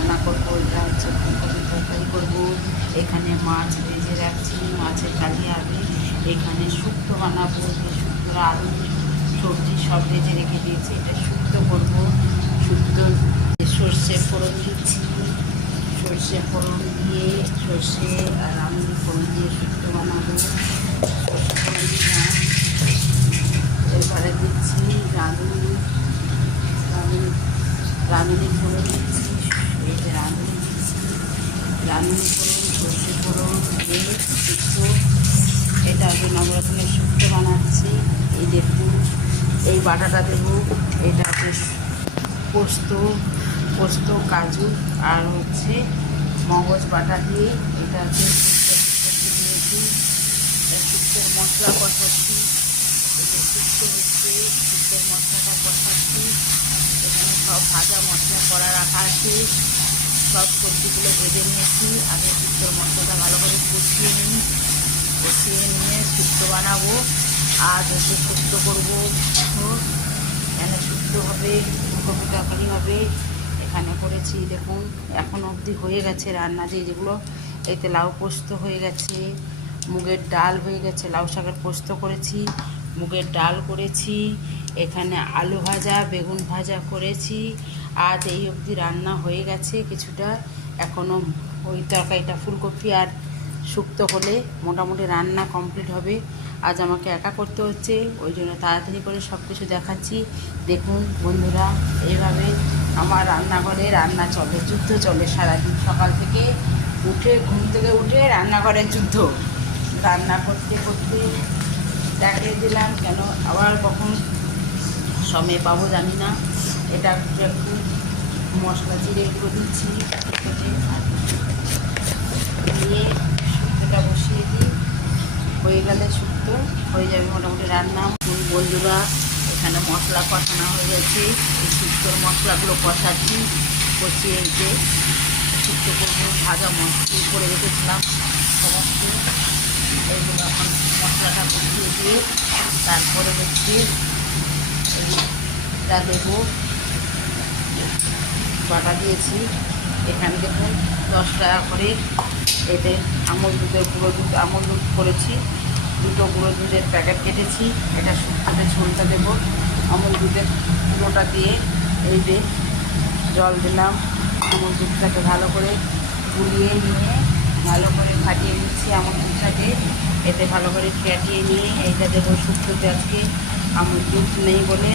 রান্না করবো। এটা হচ্ছে ফুলকপির তরকারি করবো। এখানে মাছ ভেজে রাখছি, মাছের কালিয়া হবে। এখানে শুক্তো বানাবো, যে শুক্তো আলু সবজি সব ভেজে রেখে দিয়েছি, এটা শুক্তো করবো। শুক্তো সর্ষে ফোড়ন দিচ্ছি, সর্ষে ফোড়ন দিয়ে সর্ষে আর আলু ফোড়ন দিয়ে শুক্তো বানাবো। সর্ষে ফোড়ন দিলাম, এবারে দিচ্ছি রাঁধুনি, রাঁধুনি ফোড়ন দিচ্ছি। এই যে রাঁধুনি দিচ্ছি, রাঁধুনি ফোড়ন সর্ষে ফোড়ন দিয়ে শুক্তো, এটা আমি নবরত্নের শুক্তো বানাচ্ছি। এই দেখুন এই বাটাটা দেবো, এটা হচ্ছে পোস্ত, পোস্ত কাজু আর হচ্ছে মগজ বাটা দিয়ে এটা হচ্ছে শুক্তো দিয়েছি। শুক্তোর মশলা কষাচ্ছি, এটা শুক্তো হচ্ছে শুক্তোর মশলাটা কষাচ্ছি। এখানে সব ভাজা মশলা করা রাখা আছে, সব সবজিগুলো ভেজে নিয়েছি। আগে শুক্তোর মশলাটা ভালো করে কষিয়ে নিই, কষিয়ে নিয়ে শুক্তো বানাবো। আর হচ্ছে শুক্তো করবো, এখানে শুক্তো হবে, ফুলকপি তরকারি হবে। এখানে করেছি দেখুন, এখন অবধি হয়ে গেছে রান্না। যেগুলো এতে লাউ পোস্ত হয়ে গেছে, মুগের ডাল হয়ে গেছে, লাউ শাকের পোস্ত করেছি, মুগের ডাল করেছি, এখানে আলু ভাজা বেগুন ভাজা করেছি। আজ এই অবধি রান্না হয়ে গেছে কিছুটা। এখনও ওই তরকারিটা ফুলকপি আর শুক্তো হলে মোটামুটি রান্না কমপ্লিট হবে। আজ আমাকে একা করতে হচ্ছে, ওই জন্য তাড়াতাড়ি করে সব কিছু দেখাচ্ছি। দেখুন বন্ধুরা, এইভাবে আমার রান্নাঘরে রান্না চলে, যুদ্ধ চলে সারাদিন। সকাল থেকে উঠে ঘুম থেকে উঠে রান্নাঘরের যুদ্ধ, রান্না করতে করতে দেখিয়ে দিলাম। কেন আবার কখন সময় পাবো জানি না। এটা একটু মশলা জিরে গুঁড়ো দিচ্ছি, দিয়ে শুক্তোটা বসিয়ে দিই। হয়ে গেলে শুক্তো হয়ে যাবে মোটামুটি রান্না। বন্ধুরা, এখানে মশলা কষানো হয়ে গেছে, এই শুক্তোর মশলাগুলো কষাচ্ছি। কষিয়ে যে শুক্তো করবো, ভাজা মশলা করে রেখেছিলাম সমস্ত, এইগুলো এখন মশলাটা কষিয়ে দিয়ে তারপরে হচ্ছে এইটা দেবো। বাটা দিয়েছি, এখানে দেখুন 10 টাকা করে এতে আমুল দুধের গুঁড়ো দুধ, আমুল দুধ করেছি, দুটো গুঁড়ো দুধের প্যাকেট কেটেছি। এটা শুক্তোতে ঝোলটা দেবো, আমুল দুধের গুঁড়োটা দিয়ে এই যে জল দিলাম। আমুল দুধটাকে ভালো করে গুলিয়ে নিয়ে ভালো করে ফাটিয়ে নিচ্ছি আমুল দুধটাকে, এতে ভালো করে ফেটিয়ে নিয়ে এইটা দেবো শুক্তোতে। আজকে আমুল দুধ নেই বলে